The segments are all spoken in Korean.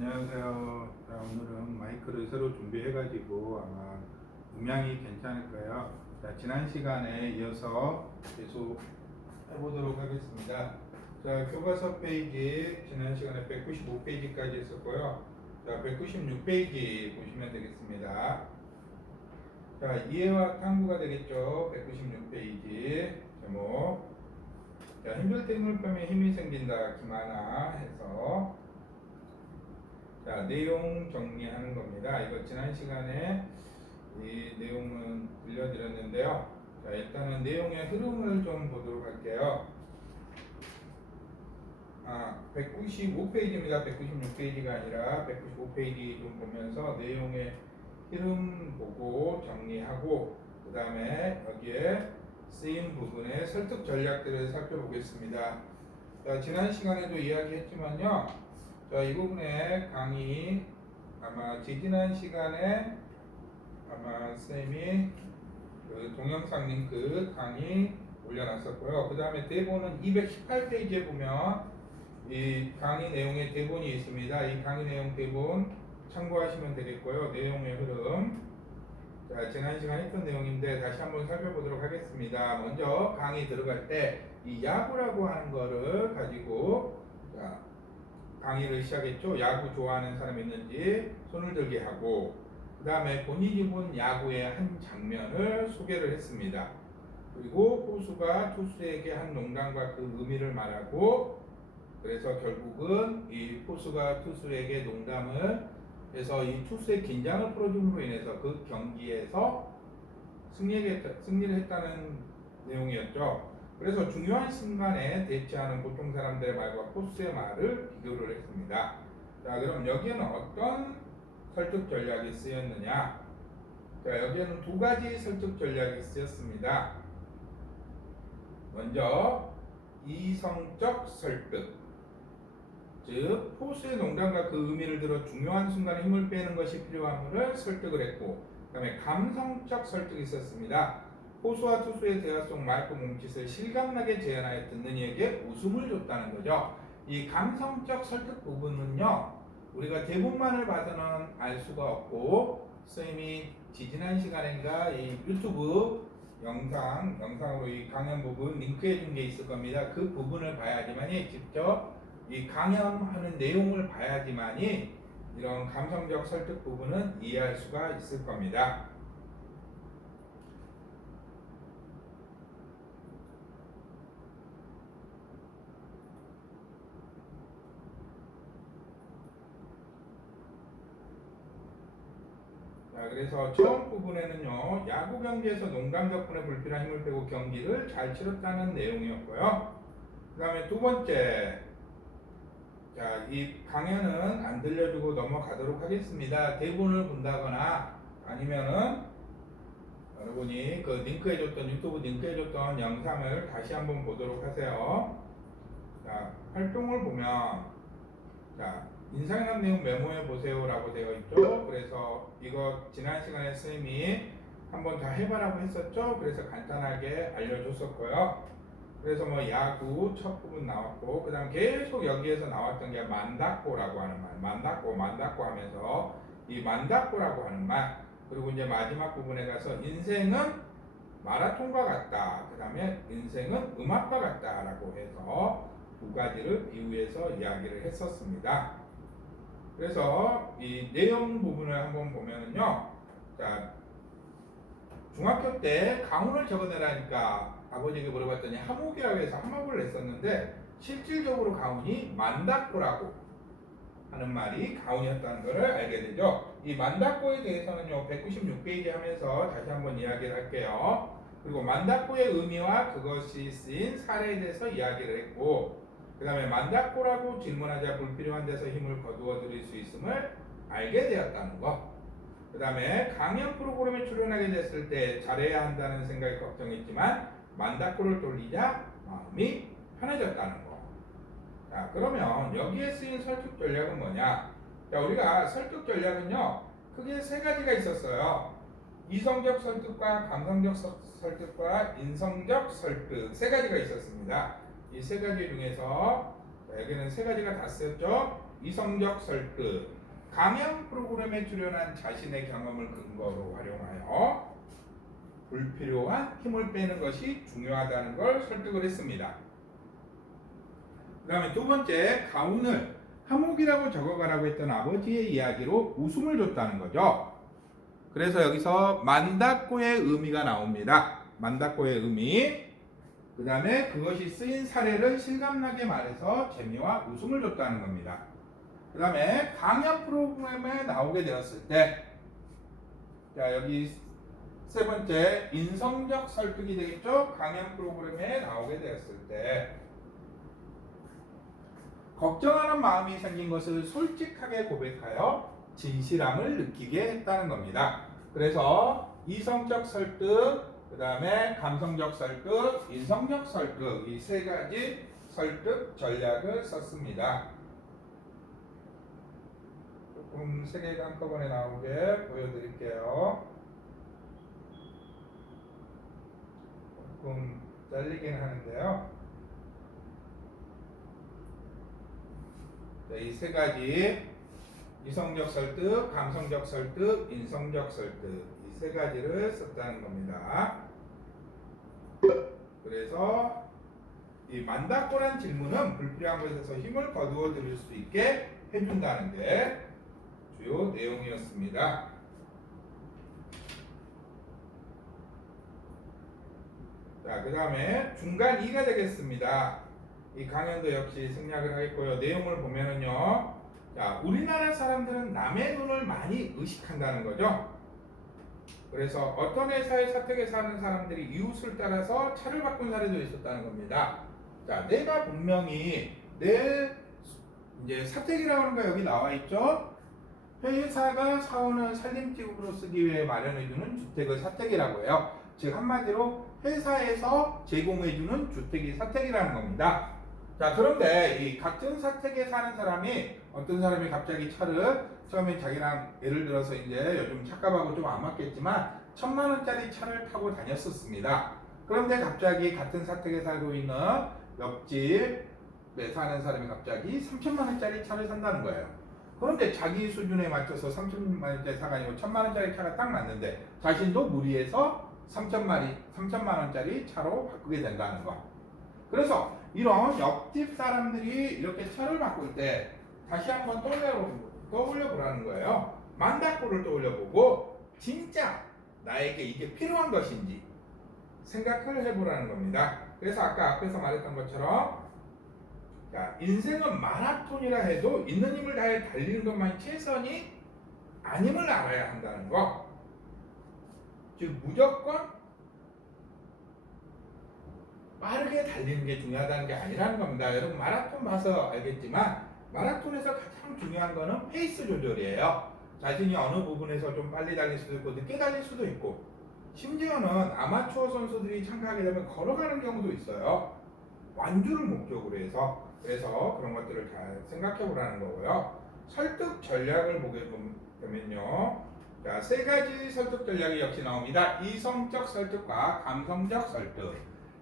안녕하세요. 자, 오늘은 마이크를 새로 준비해가지고 아마 음향이 괜찮을 거예요. 자, 지난 시간에 이어서 계속 해보도록 하겠습니다. 자, 교과서 페이지 지난 시간에 195페이지까지 했었고요. 자, 196페이지 보시면 되겠습니다. 자, 이해와 탐구가 되겠죠. 196페이지 제목. 자, 힘들 때 힘을 빼면 힘이 생긴다. 김하나 해서. 자, 내용 정리하는 겁니다. 이거 지난 시간에 이 내용은 들려드렸는데요. 자, 일단은 내용의 흐름을 좀 보도록 할게요. 195페이지입니다. 196페이지가 아니라 195페이지 좀 보면서 내용의 흐름 보고 정리하고 그 다음에 여기에 쓰인 부분의 설득 전략들을 살펴보겠습니다. 자, 지난 시간에도 이야기했지만요. 자, 이 부분에 강의 아마 지지난 시간에 아마 쌤이 그 동영상 링크 강의 올려놨었고요. 그 다음에 대본은 218페이지에 보면 이 강의 내용의 대본이 있습니다. 이 강의 내용 대본 참고하시면 되겠고요. 내용의 흐름. 자, 지난 시간 했던 내용인데 다시 한번 살펴보도록 하겠습니다. 먼저 강의 들어갈 때 이 야구라고 하는 거를 가지고 자, 강의를 시작했죠. 야구 좋아하는 사람이 있는지 손을 들게 하고 그 다음에 본인이 본 야구의 한 장면을 소개를 했습니다. 그리고 포수가 투수에게 한 농담과 그 의미를 말하고 그래서 결국은 이 포수가 투수에게 농담을 해서 이 투수의 긴장을 풀어줌으로 인해서 그 경기에서 승리를 했다는 내용이었죠. 그래서 중요한 순간에 대처하는 보통 사람들의 말과 포스의 말을 비교를 했습니다. 자, 그럼 여기에는 어떤 설득 전략이 쓰였느냐? 자, 여기에는 두 가지 설득 전략이 쓰였습니다. 먼저 이성적 설득, 즉 포수의 농담과 그 의미를 들어 중요한 순간에 힘을 빼는 것이 필요함을 설득을 했고, 그 다음에 감성적 설득이 있었습니다. 포수와 투수의 대화 속 말과 몸짓을 실감나게 재현하여 듣는 이에게 웃음을 줬다는 거죠. 이 감성적 설득 부분은요, 우리가 대본만을 봐서는 알 수가 없고, 선생님이 지지난 시간인가 이 유튜브 영상으로 이 강연 부분 링크해 준 게 있을 겁니다. 그 부분을 봐야지만이 직접 이 강연하는 내용을 봐야지만이 이런 감성적 설득 부분은 이해할 수가 있을 겁니다. 자, 그래서 처음 부분에는요, 야구 경기에서 농담 덕분에 불필요한 힘을 빼고 경기를 잘 치렀다는 내용이었고요. 그 다음에 두 번째, 자, 이 강연은 안 들려주고 넘어가도록 하겠습니다. 대본을 본다거나 아니면은 여러분이 그 링크해줬던 유튜브 링크해줬던 영상을 다시 한번 보도록 하세요. 자, 활동을 보면 자, 인상난 내용 메모해 보세요라고 되어 있죠. 그래서 이거 지난 시간에 선생님이 한번 다 해봐라고 했었죠. 그래서 간단하게 알려줬었고요. 그래서 뭐 야구 첫 부분 나왔고 그 다음 계속 여기에서 나왔던 게 만다꼬라고 하는 말, 만다꼬 하면서 이 만다꼬라고 하는 말, 그리고 이제 마지막 부분에 가서 인생은 마라톤과 같다, 그 다음에 인생은 음악과 같다 라고 해서 두 가지를 비유해서 이야기를 했었습니다. 그래서 이 내용 부분을 한번 보면은요, 자, 중학교 때 가문을 적어내라니까 아버지에게 물어봤더니 하목이라고 해서 하목을 냈었는데 실질적으로 가문이 만다꼬라고 하는 말이 가문이었다는 것을 알게 되죠. 이 만다꼬에 대해서는요 196페이지 하면서 다시 한번 이야기를 할게요. 그리고 만다꼬의 의미와 그것이 쓰인 사례에 대해서 이야기를 했고, 그 다음에 만다꼬라고 질문하자 불필요한 데서 힘을 거두어 들일 수 있음을 알게 되었다는 것. 그 다음에 강연 프로그램에 출연하게 됐을 때 잘해야 한다는 생각이 걱정했지만 만다꼬를 돌리자 마음이 편해졌다는 거. 자, 그러면 여기에 쓰인 설득 전략은 뭐냐? 자, 우리가 설득 전략은요 크게 세 가지가 있었어요. 이성적 설득과 감성적 설득과 인성적 설득 세 가지가 있었습니다. 이 세 가지 중에서 여기는 세 가지가 다 쓰였죠. 이성적 설득, 강연 프로그램에 출연한 자신의 경험을 근거로 활용하여 불필요한 힘을 빼는 것이 중요하다는 걸 설득을 했습니다. 그 다음에 두 번째, 가훈을 하목이라고 적어가라고 했던 아버지의 이야기로 웃음을 줬다는 거죠. 그래서 여기서 만다꼬의 의미가 나옵니다. 만다꼬의 의미. 그 다음에 그것이 쓰인 사례를 실감나게 말해서 재미와 웃음을 줬다는 겁니다. 그 다음에 강연 프로그램에 나오게 되었을 때, 자 여기 세 번째 인성적 설득이 되겠죠. 강연 프로그램에 나오게 되었을 때 걱정하는 마음이 생긴 것을 솔직하게 고백하여 진실함을 느끼게 했다는 겁니다. 그래서 이성적 설득, 그 다음에 감성적 설득, 인성적 설득, 이 세 가지 설득 전략을 썼습니다. 조금 세 개가 한꺼번에 나오게 보여드릴게요. 조금 잘리긴 하는데요. 이 세 가지 이성적 설득, 감성적 설득, 인성적 설득 이 세 가지를 썼다는 겁니다. 그래서 이 만다꼬란 질문은 불필요한 것에서 힘을 거두어 들일 수 있게 해준다는 게 주요 내용이었습니다. 자, 그 다음에 중간 2가 되겠습니다. 이 강연도 역시 생략을 하겠고요. 내용을 보면은요. 자, 우리나라 사람들은 남의 눈을 많이 의식한다는 거죠. 그래서 어떤 회사의 사택에 사는 사람들이 이웃을 따라서 차를 바꾼 사례도 있었다는 겁니다. 자, 내가 분명히 내 이제 사택이라고 하는 거 여기 나와 있죠. 회사가 사원을 살림집으로 쓰기 위해 마련해주는 주택을 사택이라고 해요. 즉 한마디로 회사에서 제공해주는 주택이 사택이라는 겁니다. 자, 그런데 이 같은 사택에 사는 사람이 어떤 사람이 갑자기 차를 처음에 자기랑 예를 들어서 이제 요즘 차값하고 좀 안 맞겠지만 1,000만 원짜리 차를 타고 다녔었습니다. 그런데 갑자기 같은 사택에 살고 있는 옆집에 사는 사람이 갑자기 3,000만 원짜리 차를 산다는 거예요. 그런데 자기 수준에 맞춰서 3,000만 원짜리 차가 아니고 1,000만 원짜리 차가 딱 맞는데 자신도 무리해서 3,000만 원짜리 차로 바꾸게 된다는 거. 그래서 이런 옆집 사람들이 이렇게 차를 바꿀 때 다시 한번 떠올려 보라는 거예요. 만다꼬를 떠올려 보고 진짜 나에게 이게 필요한 것인지 생각을 해보라는 겁니다. 그래서 아까 앞에서 말했던 것처럼 자, 인생은 마라톤이라 해도 있는 힘을 다해 달리는 것만이 최선이 아님을 알아야 한다는 거. 즉 무조건 빠르게 달리는 게 중요하다는 게 아니라는 겁니다. 여러분 마라톤 봐서 알겠지만 마라톤에서 가장 중요한 거는 페이스 조절이에요. 자신이 어느 부분에서 좀 빨리 달릴 수도 있고 늦게 달릴 수도 있고 심지어는 아마추어 선수들이 참가하게 되면 걸어가는 경우도 있어요. 완주를 목적으로 해서. 그래서 그런 것들을 잘 생각해 보라는 거고요. 설득 전략을 보게 되면요. 자, 세 가지 설득 전략이 역시 나옵니다. 이성적 설득과 감성적 설득.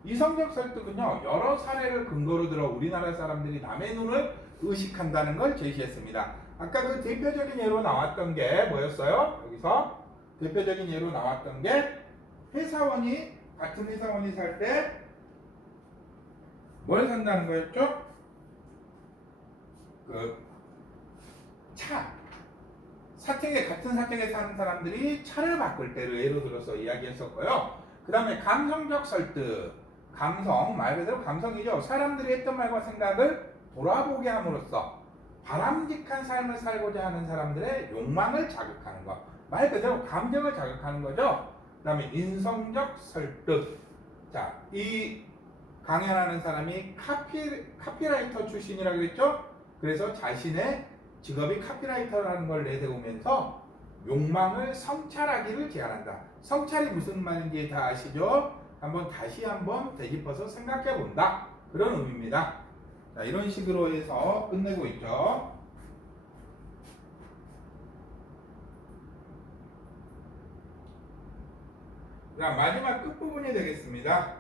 이성적 설득은요, 여러 사례를 근거로 들어 우리나라 사람들이 남의 눈을 의식한다는 걸 제시했습니다. 아까 그 대표적인 예로 나왔던 게 뭐였어요? 여기서 대표적인 예로 나왔던 게 같은 회사원이 살 때 뭘 산다는 거였죠? 같은 사택에 사는 사람들이 차를 바꿀 때를 예로 들어서 이야기했었고요. 그 다음에 감성적 설득. 말 그대로 감성이죠. 사람들이 했던 말과 생각을 돌아보게 함으로써 바람직한 삶을 살고자 하는 사람들의 욕망을 자극하는 것. 말 그대로 감정을 자극하는 거죠. 그 다음에 인성적 설득. 자, 이 강연하는 사람이 카피라이터 출신이라고 했죠. 그래서 자신의 직업이 카피라이터라는 걸 내세우면서 욕망을 성찰하기를 제안한다. 성찰이 무슨 말인지 다 아시죠? 다시 한번 되짚어서 생각해 본다. 그런 의미입니다. 자, 이런 식으로 해서 끝내고 있죠. 그다음 마지막 끝부분이 되겠습니다.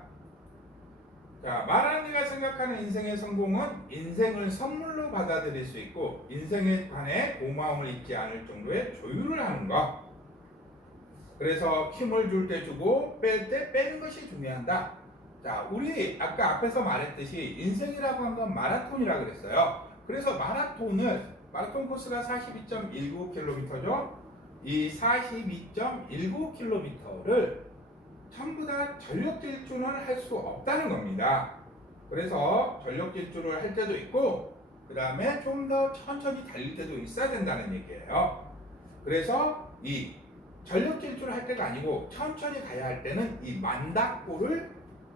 자, 마라니가 생각하는 인생의 성공은 인생을 선물로 받아들일 수 있고 인생에 관해 고마움을 잊지 않을 정도의 조율을 하는 것. 그래서 힘을 줄 때 주고 뺄 때 빼는 것이 중요하다. 자, 우리 아까 앞에서 말했듯이 인생이라고 한 건 마라톤이라 그랬어요. 그래서 마라톤 코스가 42.19km죠. 이 42.19km를 전부 다 전력 질주는 할 수 없다는 겁니다. 그래서 전력 질주를 할 때도 있고 그 다음에 좀 더 천천히 달릴 때도 있어야 된다는 얘기예요. 그래서 이 전력 질주를 할 때가 아니고 천천히 가야 할 때는 이 만다골을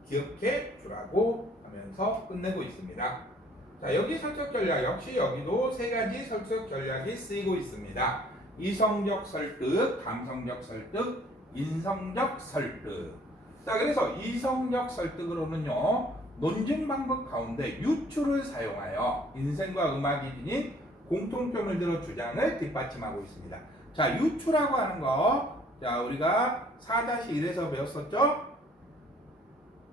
기억해 주라고 하면서 끝내고 있습니다. 자, 여기 설득 전략 역시 여기도 세 가지 설득 전략이 쓰이고 있습니다. 이성적 설득, 감성적 설득, 인성적 설득. 자, 그래서 이성적 설득으로는요, 논증 방법 가운데 유추를 사용하여 인생과 음악이 지닌 공통점을 들어 주장을 뒷받침하고 있습니다. 자, 유추라고 하는 거, 자, 우리가 4-1에서 배웠었죠?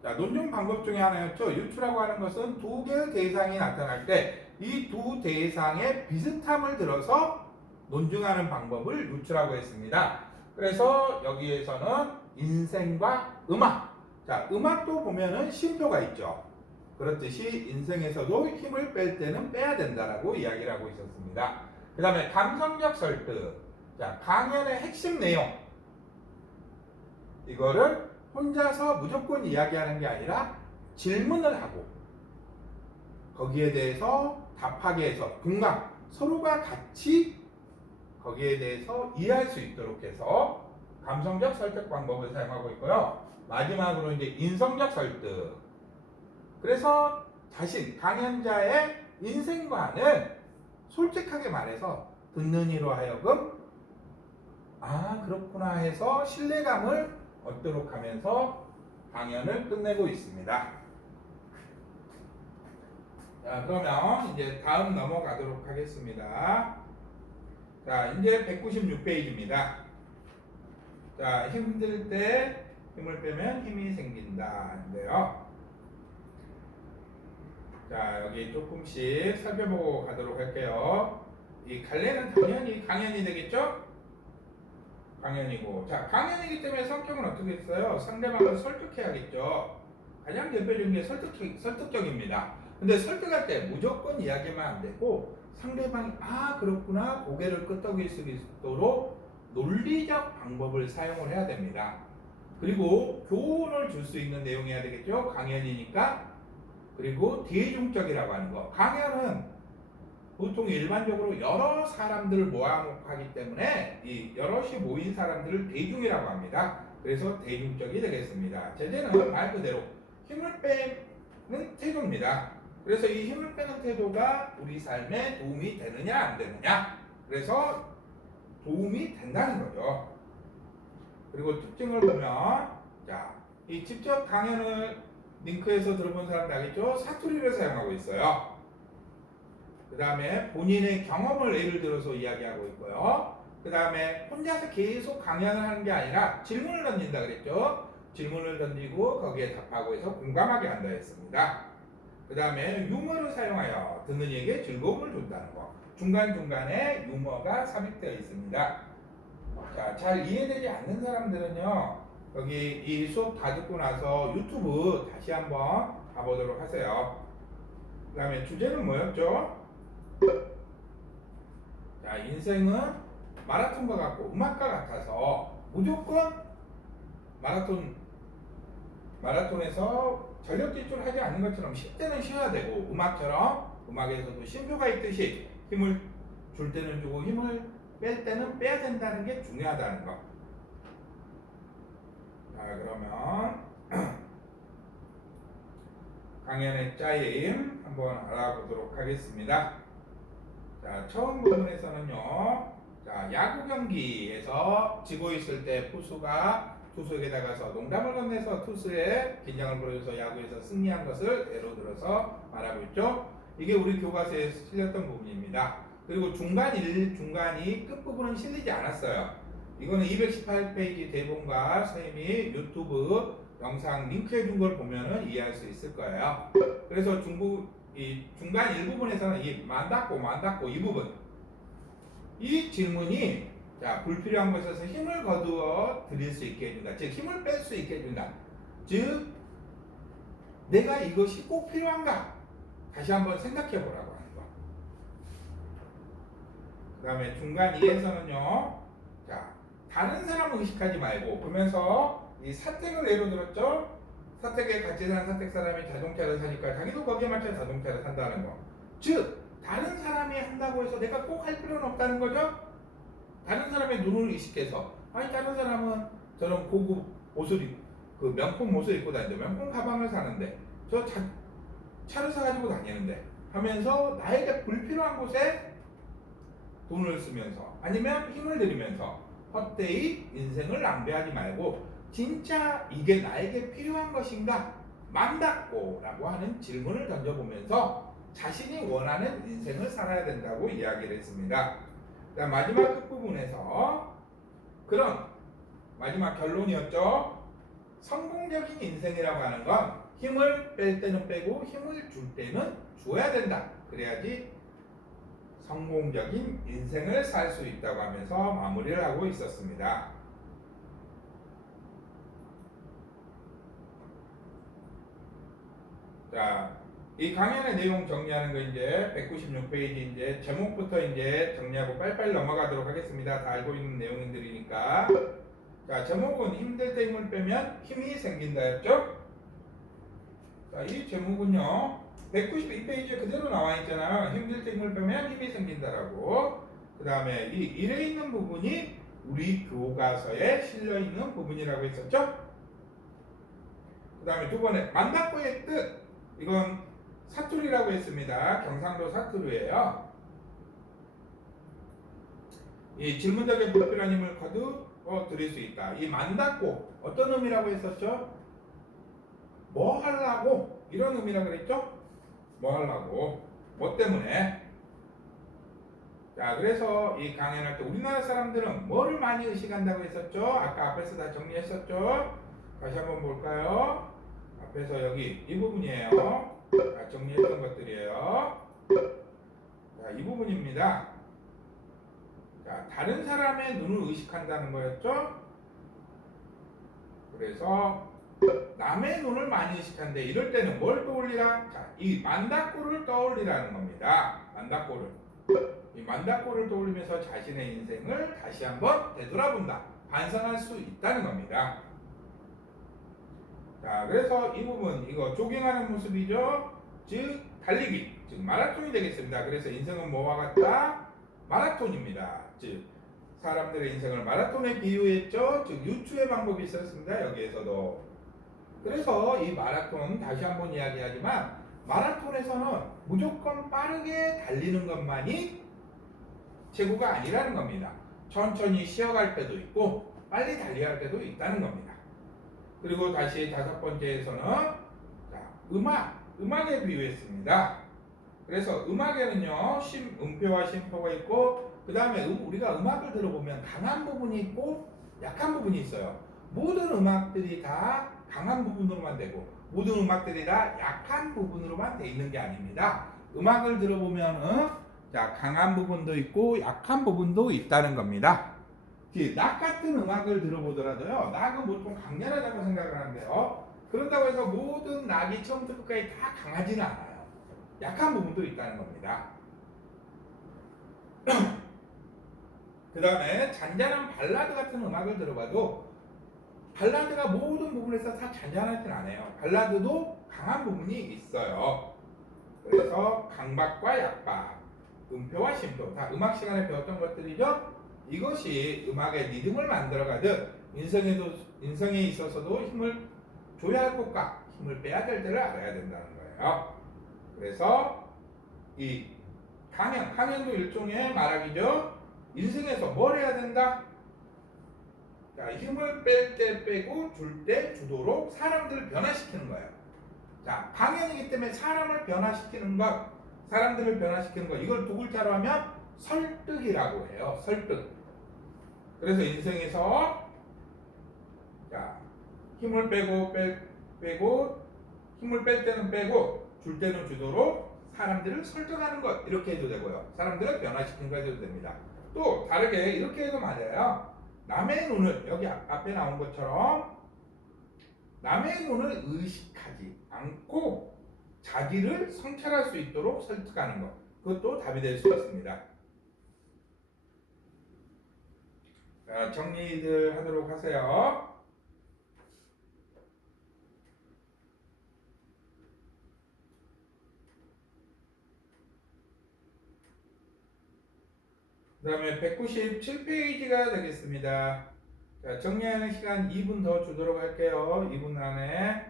자, 논증 방법 중에 하나였죠. 유추라고 하는 것은 두 개의 대상이 나타날 때 이 두 대상의 비슷함을 들어서 논증하는 방법을 유추라고 했습니다. 그래서 여기에서는 인생과 음악. 자, 음악도 보면은 쉼표가 있죠. 그렇듯이 인생에서도 힘을 뺄 때는 빼야 된다라고 이야기를 하고 있었습니다. 그 다음에 감성적 설득. 자, 강연의 핵심 내용. 이거를 혼자서 무조건 이야기하는 게 아니라 질문을 하고 거기에 대해서 답하게 해서 공감, 서로가 같이 거기에 대해서 이해할 수 있도록 해서 감성적 설득 방법을 사용하고 있고요. 마지막으로 이제 인성적 설득. 그래서 강연자의 인생관을 솔직하게 말해서 듣는 이로 하여금 아, 그렇구나 해서 신뢰감을 얻도록 하면서 강연을 끝내고 있습니다. 자, 그러면 이제 다음 넘어가도록 하겠습니다. 자, 이제 196페이지입니다. 자, 힘들 때 힘을 빼면 힘이 생긴다인데요. 자, 여기 조금씩 살펴보고 가도록 할게요. 이 갈래는 당연히 강연이 되겠죠? 강연이고. 자, 강연이기 때문에 성격은 어떻게 했어요? 상대방을 설득해야겠죠. 가장 대표적인 게 설득적입니다. 근데 설득할 때 무조건 이야기만 안 되고 상대방이 아, 그렇구나 고개를 끄덕일 수 있도록 논리적 방법을 사용을 해야 됩니다. 그리고 교훈을 줄 수 있는 내용이어야 되겠죠. 강연이니까. 그리고 대중적이라고 하는 거. 강연은 보통 일반적으로 여러 사람들을 모아놓고 하기 때문에 이 여럿이 모인 사람들을 대중이라고 합니다. 그래서 대중적이 되겠습니다. 제재는 말 그대로 힘을 빼는 태도입니다. 그래서 이 힘을 빼는 태도가 우리 삶에 도움이 되느냐 안 되느냐. 그래서 도움이 된다는 거죠. 그리고 특징을 보면 자, 이 직접 강연을 링크에서 들어본 사람들 알겠죠? 사투리를 사용하고 있어요. 그 다음에 본인의 경험을 예를 들어서 이야기하고 있고요. 그 다음에 혼자서 계속 강연을 하는 게 아니라 질문을 던진다 그랬죠? 질문을 던지고 거기에 답하고 해서 공감하게 한다 했습니다. 그 다음에 유머를 사용하여 듣는 이에게 즐거움을 준다는 거. 중간중간에 유머가 삽입되어 있습니다. 자, 잘 이해되지 않는 사람들은요, 여기 이 수업 다 듣고 나서 유튜브 다시 한번 가보도록 하세요. 그 다음에 주제는 뭐였죠? 자, 인생은 마라톤과 같고 음악과 같아서 무조건 마라톤에서 전력 질주를 하지 않는 것처럼 쉴 때는 쉬어야 되고 음악처럼 음악에서도 쉼표가 있듯이 힘을 줄 때는 주고 힘을 뺄 때는 빼야 된다는 게 중요하다는 거. 자, 그러면 강연의 짜임 한번 알아보도록 하겠습니다. 자, 처음 부분에서는요. 자, 야구 경기에서 지고 있을 때 투수에게 다가서 농담을 건네서 투수의 긴장을 풀어줘서 야구에서 승리한 것을 예로 들어서 말하고 있죠. 이게 우리 교과서에 실렸던 부분입니다. 그리고 중간이 끝부분은 실리지 않았어요. 이거는 218페이지 대본과 선생님이 유튜브 영상 링크해 준 걸 보면은 이해할 수 있을 거예요. 그래서 이 중간 일부분에서는 이 만닫고 이 부분, 이 질문이 자, 불필요한 것에서 힘을 거두어 드릴 수 있게 해준다. 즉 힘을 뺄 수 있게 해준다. 즉 내가 이것이 꼭 필요한가? 다시 한번 생각해 보라고 하는 거. 그 다음에 중간 2에서는요. 자, 다른 사람을 의식하지 말고 그러면서 이 사택을 예로 들었죠. 사택에 같이 사는 사택 사람이 자동차를 사니까 자기도 거기에 맞춰 자동차를 산다는 거. 즉 다른 사람이 한다고 해서 내가 꼭 할 필요는 없다는 거죠. 다른 사람의 눈을 의식해서 아니 다른 사람은 저런 고급 옷을 입고 그 명품 옷을 입고 다니는데 명품 가방을 사는데 저 차를 사가지고 다니는데 하면서 나에게 불필요한 곳에 돈을 쓰면서 아니면 힘을 들이면서 헛되이 인생을 낭비하지 말고 진짜 이게 나에게 필요한 것인가 만닫고 라고 하는 질문을 던져보면서 자신이 원하는 인생을 살아야 된다고 이야기를 했습니다. 마지막 끝부분에서 그런 마지막 결론이었죠. 성공적인 인생이라고 하는 건 힘을 뺄 때는 빼고 힘을 줄 때는 줘야 된다. 그래야지 성공적인 인생을 살 수 있다고 하면서 마무리를 하고 있었습니다. 자, 이 강연의 내용 정리하는 거 이제 196페이지 이제 제목부터 이제 정리하고 빨리빨리 넘어가도록 하겠습니다. 다 알고 있는 내용들이니까. 자, 제목은 힘들 때 힘을 빼면 힘이 생긴다였죠? 자, 이 제목은요. 192페이지에 그대로 나와 있잖아요. 힘들 때 힘을 빼면 힘이 생긴다라고. 그 다음에 이 일에 있는 부분이 우리 교과서에 실려 있는 부분이라고 했었죠? 그 다음에 두 번에 만닫고의 뜻. 이건 사투리라고 했습니다. 경상도 사투리예요. 이 질문적인 불필요한 힘을 거두어 드릴 수 있다. 이 만닫고 어떤 의미라고 했었죠? 뭐 하려고? 이런 의미라고 그랬죠? 뭐 하려고? 뭐 때문에? 자, 그래서 이 강연할 때 우리나라 사람들은 뭐를 많이 의식한다고 했었죠? 아까 앞에서 다 정리했었죠? 다시 한번 볼까요? 앞에서 여기 이 부분이에요. 자, 정리했던 것들이에요. 자, 이 부분입니다. 자, 다른 사람의 눈을 의식한다는 거였죠? 그래서 남의 눈을 많이 의식한데 이럴 때는 뭘 떠올리라? 자, 이 만다꼬를 떠올리라는 겁니다. 만다꼬를. 이 만다꼬를 떠올리면서 자신의 인생을 다시 한번 되돌아본다. 반성할 수 있다는 겁니다. 자, 그래서 이 부분 이거 조깅하는 모습이죠. 즉 달리기, 즉 마라톤이 되겠습니다. 그래서 인생은 뭐와 같다? 마라톤입니다. 즉 사람들의 인생을 마라톤에 비유했죠. 즉 유추의 방법이 있었습니다. 여기에서도. 그래서 이 마라톤 다시 한번 이야기하지만 마라톤에서는 무조건 빠르게 달리는 것만이 최고가 아니라는 겁니다. 천천히 쉬어갈 때도 있고 빨리 달려야 할 때도 있다는 겁니다. 그리고 다시 다섯 번째에서는 음악에 비유했습니다. 그래서 음악에는요 음표와 심표가 있고 그 다음에 우리가 음악을 들어보면 강한 부분이 있고 약한 부분이 있어요. 모든 음악들이 다 강한 부분으로만 되고 모든 음악들이 다 약한 부분으로만 돼 있는 게 아닙니다. 음악을 들어보면은 자, 강한 부분도 있고 약한 부분도 있다는 겁니다. 낙 같은 음악을 들어보더라도요, 낙은 보통 강렬하다고 생각을 하는데요. 그런다고 해서 모든 낙이 처음부터 끝까지 다 강하지는 않아요. 약한 부분도 있다는 겁니다. 그 다음에 잔잔한 발라드 같은 음악을 들어봐도 발라드가 모든 부분에서 다 잔잔하진 않아요. 발라드도 강한 부분이 있어요. 그래서 강박과 약박, 음표와 심표 다 음악 시간에 배웠던 것들이죠. 이것이 음악의 리듬을 만들어가듯 인생에 있어서도 힘을 줘야 할 곳과 힘을 빼야 될 때를 알아야 된다는 거예요. 그래서 이 강연도 일종의 말하기죠. 인생에서 뭘 해야 된다? 자, 힘을 뺄 때 빼고 줄 때 주도록 사람들을 변화시키는 거예요. 자, 강연이기 때문에 사람을 변화시키는 것, 사람들을 변화시키는 것, 이걸 두 글자로 하면 설득이라고 해요. 설득. 그래서 인생에서 자, 힘을 빼고 힘을 뺄 때는 빼고 줄 때는 주도록 사람들을 설득하는 것 이렇게 해도 되고요. 사람들을 변화시키는 거 해도 됩니다. 또 다르게 이렇게 해도 맞아요. 남의 눈을 여기 앞에 나온 것처럼 남의 눈을 의식하지 않고 자기를 성찰할 수 있도록 설득하는 것 그것도 답이 될 수 있습니다. 자, 정리들 하도록 하세요. 그 다음에 197페이지가 되겠습니다. 자, 정리하는 시간 2분 더 주도록 할게요. 2분 안에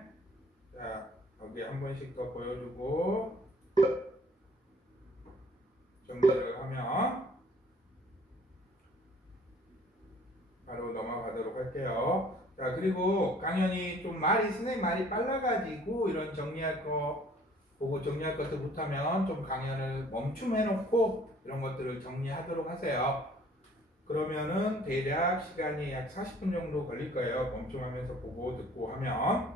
자, 여기 한 번씩 더 보여주고 정리를 하면 바로 넘어가도록 할게요. 자, 그리고 강연이 좀 선생님 말이 빨라가지고 이런 정리할 거 보고 정리할 것도 못하면 좀 강연을 멈춤해놓고 이런 것들을 정리하도록 하세요. 그러면은 대략 시간이 약 40분 정도 걸릴 거예요. 멈춤하면서 보고 듣고 하면.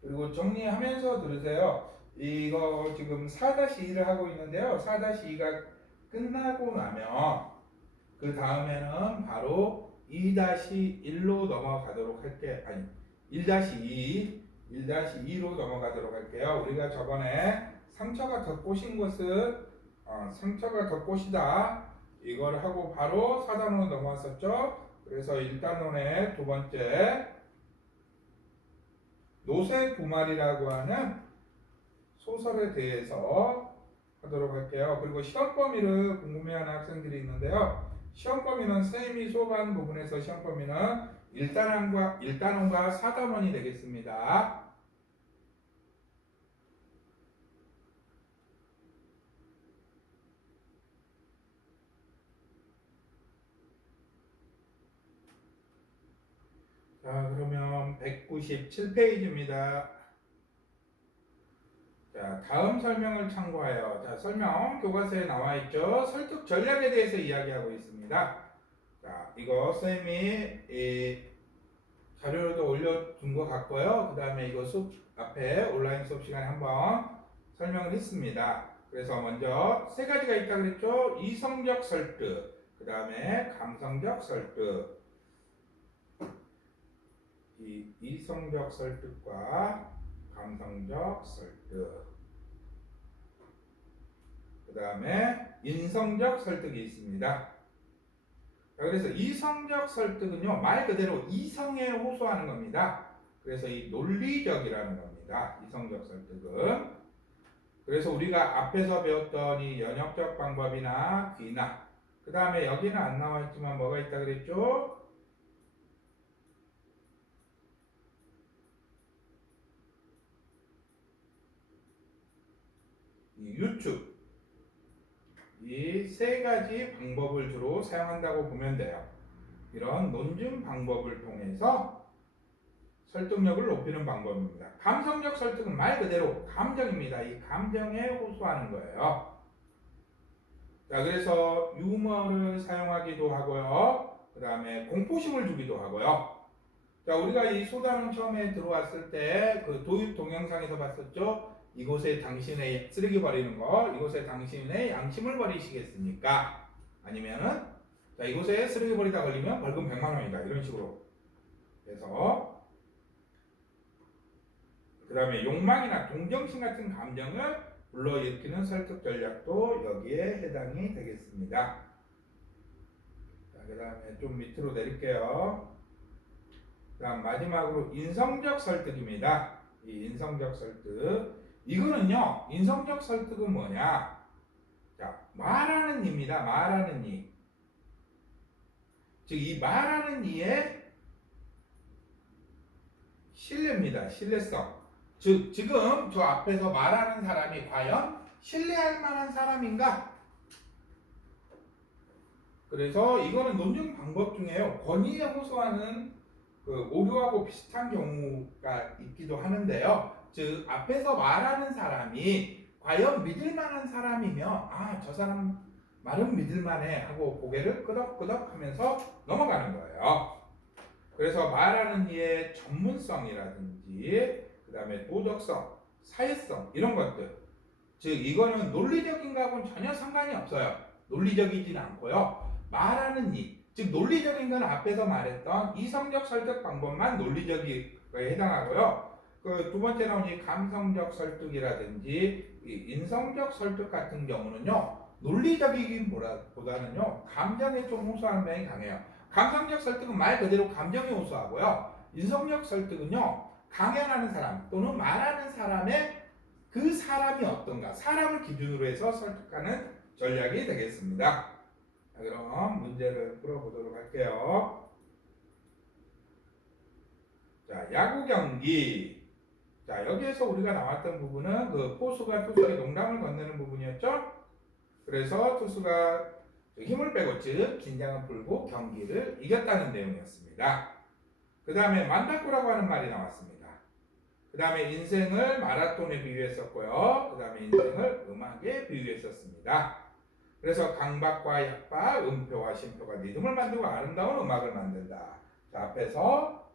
그리고 정리하면서 들으세요. 이거 지금 4-2를 하고 있는데요. 4-2가 끝나고 나면 그 다음에는 바로 2-1로 넘어가도록 할게요. 아니 1-2로 넘어가도록 할게요. 우리가 저번에 상처가 더 꼬신 것은 상처가 더 꼬시다 이걸 하고 바로 4단원으로 넘어왔었죠. 그래서 1단원의 두 번째 노쇠구말이라고 하는 소설에 대해서 하도록 할게요. 그리고 시험 범위를 궁금해하는 학생들이 있는데요. 시험 범위는 선생님이 수업한 부분에서 시험 범위는 1단원과 4단원이 되겠습니다. 자, 그러면 197페이지입니다. 자, 다음 설명을 참고하여. 자, 설명 교과서에 나와 있죠. 설득 전략에 대해서 이야기하고 있습니다. 자, 이거 선생님이 자료로도 올려둔 것 같고요. 그 다음에 이거 수업 앞에 온라인 수업 시간에 한번 설명을 했습니다. 그래서 먼저 세 가지가 있다 그랬죠. 이성적 설득, 그 다음에 감성적 설득. 이 이성적 설득과 감성적 설득, 그 다음에 인성적 설득이 있습니다. 그래서 이성적 설득은요, 말 그대로 이성에 호소하는 겁니다. 그래서 이 논리적이라는 겁니다. 이성적 설득은. 그래서 우리가 앞에서 배웠던 이 연역적 방법이나 귀나, 그 다음에 여기는 안 나와 있지만 뭐가 있다 그랬죠? 유축, 이 세 가지 방법을 주로 사용한다고 보면 돼요. 이런 논증 방법을 통해서 설득력을 높이는 방법입니다. 감성적 설득은 말 그대로 감정입니다. 이 감정에 호소하는 거예요. 자, 그래서 유머를 사용하기도 하고요. 그 다음에 공포심을 주기도 하고요. 자, 우리가 이 소단원 처음에 들어왔을 때 그 도입 동영상에서 봤었죠. 이곳에 당신의 쓰레기 버리는 거, 이곳에 당신의 양심을 버리시겠습니까? 아니면은 자, 이곳에 쓰레기 버리다 걸리면 벌금 100만 원이다. 이런 식으로 해서 그 다음에 욕망이나 동정심 같은 감정을 불러일으키는 설득 전략도 여기에 해당이 되겠습니다. 자, 그 다음에 좀 밑으로 내릴게요. 다음 마지막으로 인성적 설득입니다. 이 인성적 설득. 이거는요, 인성적 설득은 뭐냐? 자, 말하는 이입니다. 말하는 이. 즉, 이 말하는 이의 신뢰입니다. 신뢰성. 즉, 지금 저 앞에서 말하는 사람이 과연 신뢰할 만한 사람인가? 그래서 이거는 논증 방법 중에요. 권위에 호소하는 그 오류하고 비슷한 경우가 있기도 하는데요. 즉 앞에서 말하는 사람이 과연 믿을 만한 사람이면 저 사람 말은 믿을 만해 하고 고개를 끄덕끄덕 하면서 넘어가는 거예요. 그래서 말하는 이의 전문성이라든지 그다음에 도덕성, 사회성 이런 것들, 즉 이거는 논리적인 거하고는 전혀 상관이 없어요. 논리적이진 않고요. 말하는 이, 즉 논리적인 건 앞에서 말했던 이성적 설득 방법만 논리적인 거에 해당하고요. 그 두 번째 나온 이 감성적 설득이라든지 이 인성적 설득 같은 경우는요. 논리적이기보다는요. 감정에 좀 호소하는 면이 강해요. 감성적 설득은 말 그대로 감정에 호소하고요. 인성적 설득은요. 강연하는 사람 또는 말하는 사람의 그 사람이 어떤가, 사람을 기준으로 해서 설득하는 전략이 되겠습니다. 자, 그럼 문제를 풀어보도록 할게요. 자, 야구 경기. 자, 여기에서 우리가 나왔던 부분은 그 포수가 투수에게 농담을 건네는 부분이었죠. 그래서 투수가 힘을 빼고 즉 긴장을 풀고 경기를 이겼다는 내용이었습니다. 그 다음에 만다꾸라고 하는 말이 나왔습니다. 그 다음에 인생을 마라톤에 비유했었고요. 그 다음에 인생을 음악에 비유했었습니다. 그래서 강박과 약박, 음표와 심표가 리듬을 만들고 아름다운 음악을 만든다. 자, 앞에서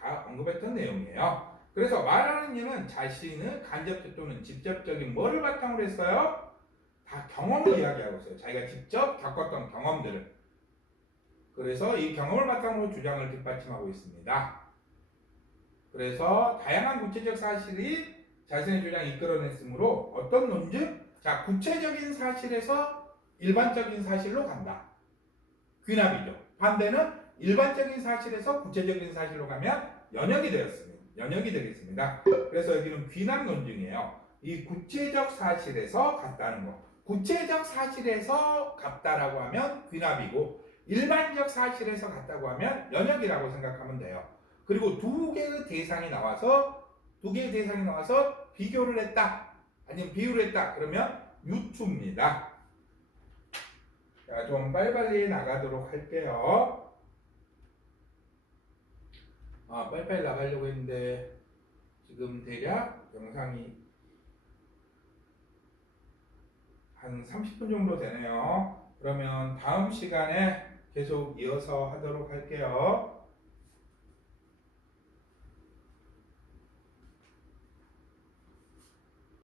다 언급했던 내용이에요. 그래서 말하는 이는 자신의 간접적 또는 직접적인 뭐를 바탕으로 했어요? 다 경험을 이야기하고 있어요. 자기가 직접 겪었던 경험들을. 그래서 이 경험을 바탕으로 주장을 뒷받침하고 있습니다. 그래서 다양한 구체적 사실이 자신의 주장을 이끌어냈으므로 어떤 논증? 자, 구체적인 사실에서 일반적인 사실로 간다. 귀납이죠. 반대는 일반적인 사실에서 구체적인 사실로 가면 연역이 되겠습니다. 그래서 여기는 귀납 논증이에요. 이 구체적 사실에서 같다는 거. 구체적 사실에서 같다라고 하면 귀납이고 일반적 사실에서 같다고 하면 연역이라고 생각하면 돼요. 그리고 두 개의 대상이 나와서 비교를 했다. 아니면 비유를 했다. 그러면 유추입니다. 자, 좀 빨리빨리 나가도록 할게요. 빨리빨리 나가려고 했는데 지금 대략 영상이 한 30분 정도 되네요. 그러면 다음 시간에 계속 이어서 하도록 할게요.